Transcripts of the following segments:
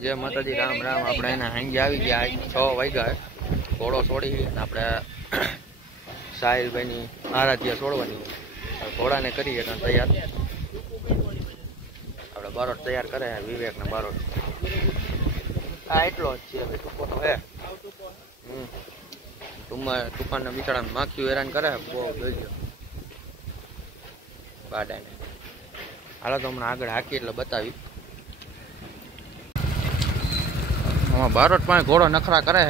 जय माताजी राम राम। આપણે એને હાંજે આવી ગયા 6 વાગ્યા ઘોડો છોડી આપણે સાહિલભાઈની આરાધ્ય છોડવાની ઘોડાને કરીએ તૈયાર આપણે બારોટ તૈયાર કરે વિવેકને બારોટ આ એટલો જ છે ટૂંકો તો હે ટૂંકાને બિચારાને માખ્યું હેરાન કરે બહુ જોઈજો બાડાને હાલો તો હમણાં આગળ હાકી એટલે બતાવી બારોટ પાસે ઘોડો નખરા કરે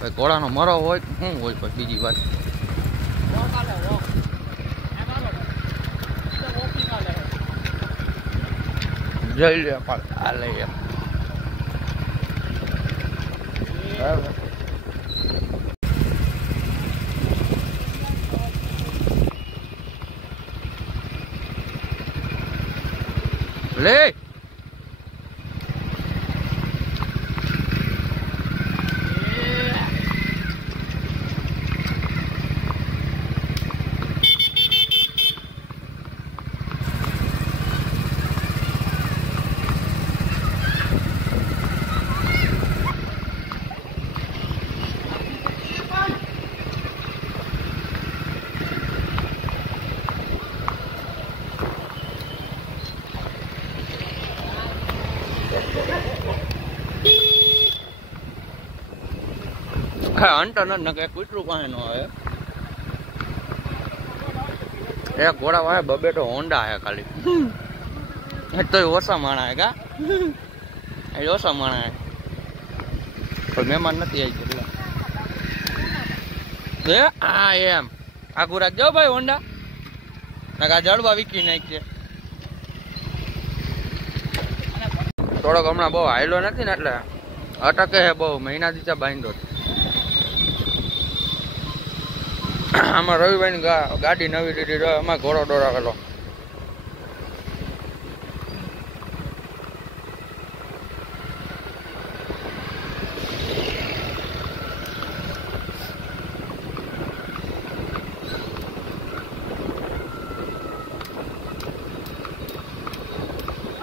છે ઘોડાનો મરો હોય શું હોય પછી બીજી વાત જઈ લે આ લઈ લે અંટર ન કે કૂતરું પાસે નો આવે એક ઘોડા વાળે બબે તો હોન્ડા હે ખાલી તો ઓછા માણા હે કા ઓછા માણા હે પણ મહેમાન નથી આવી ગયા હા એમ આખું રાખજો ભાઈ હોન્ડા આ જડવા વીકી નાખશે થોડોક હમણાં બહુ હાયલો નથી ને એટલે અટકે હે બહુ મહિના દીધા બાંધો આમાં રવિભાઈ ગાડી નવી દીધી એમાં ઘોડો દોરાવેલો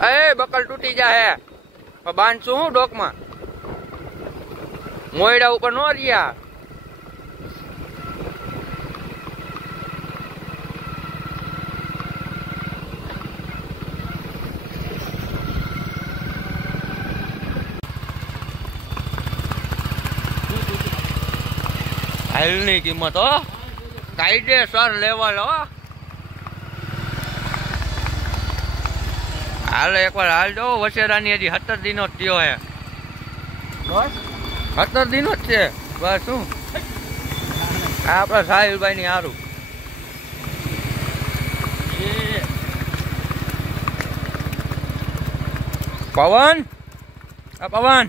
એ બકલ તૂટી જાય બાંધશું હું ડોકમાં મોયડા ઉપર નો રહ્યા હાલની કિંમત હો કાયદેસર લેવલ હો હાલ એકવાર હાલ જો વસેરાની હજી 17 દિનો જ થયો હે 17 દિનો જ છે બસ શું આ આપડા સાહિલભાઈ ની હારું પવન આ પવન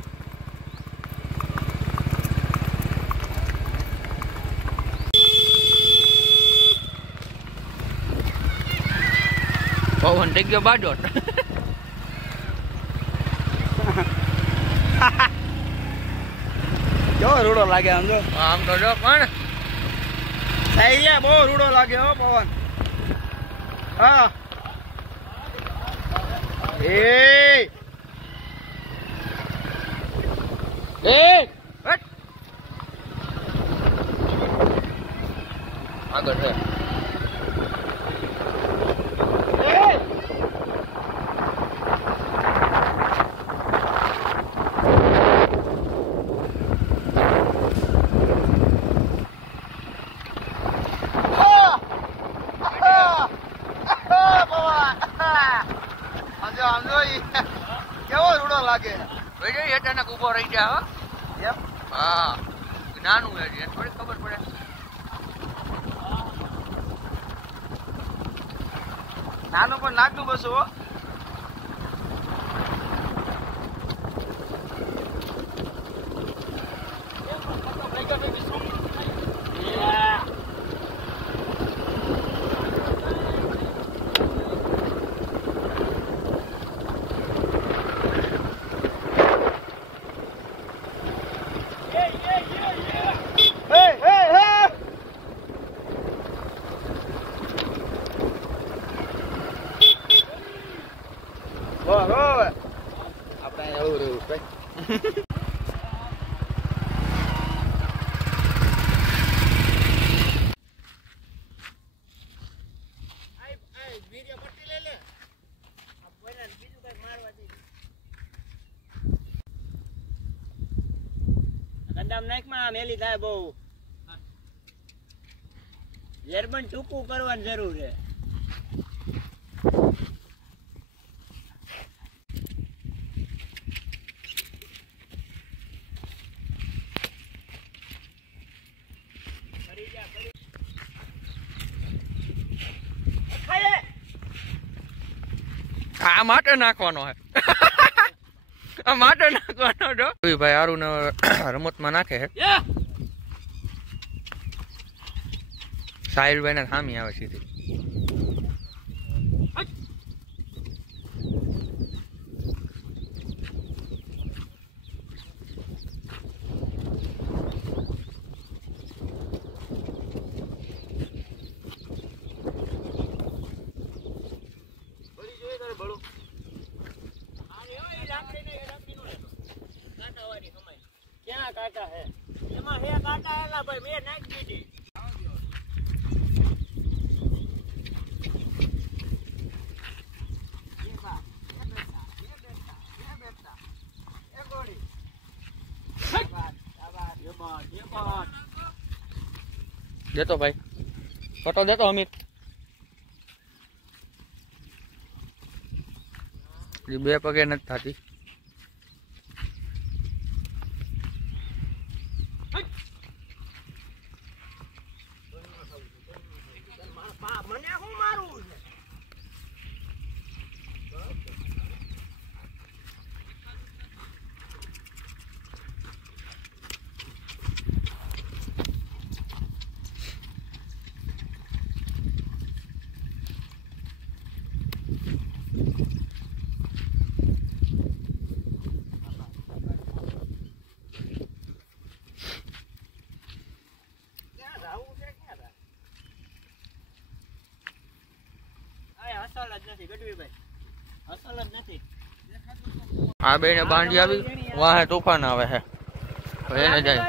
પવન થઈ ગયો બાડોટ જો રૂડો લાગે આમ તો જો પણ સહી બહુ રૂડો લાગે હો પવન હા એ આગળ છે કેવો રૂડો લાગે અચાનક ઉભો રહી ગયા હા નાનું થોડી ખબર પડે નાનું પણ લાગતું બસ કદમ નાખ માં મેલી થાય બહુ જર્મન ટૂંકું કરવાની જરૂર છે. આ માટે નાખવાનો હે. આ માટે નાખવાનો જો ભાઈ હારું ને રમતમાં નાખે હે. સાહિલભાઈ ને સામી આવે સીધી. ક્યાં કાંટા હે એમાં હે કાંટા હેલા ભાઈ મેં નાખી દીધી. દેતો ભાઈ ફોટો દેતો અમિત. બે પગે નથી થતી. મને શું મારવું છે? આ બે ને બાંધી આવી વાહે તોફાન આવે છે એને જાય.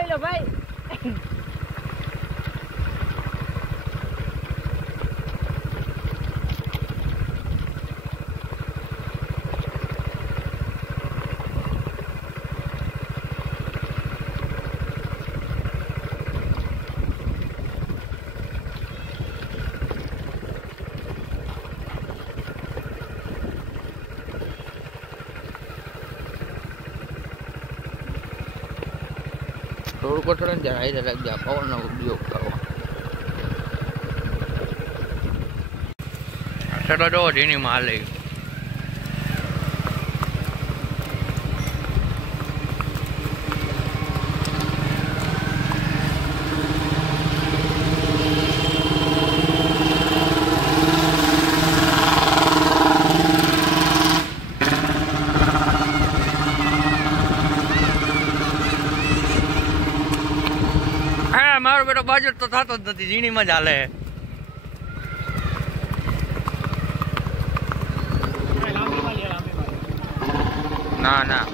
થોડું કઠોળ ને ત્યારે હાઈરે લાગી જાય પવનનો ઉપયોગ કરવા. ચલો જો ઝીણી માં લઈ મારો બેટો બાજુ તો થતો જ નથી. ઝીણીમાં જ હાલે. ના ના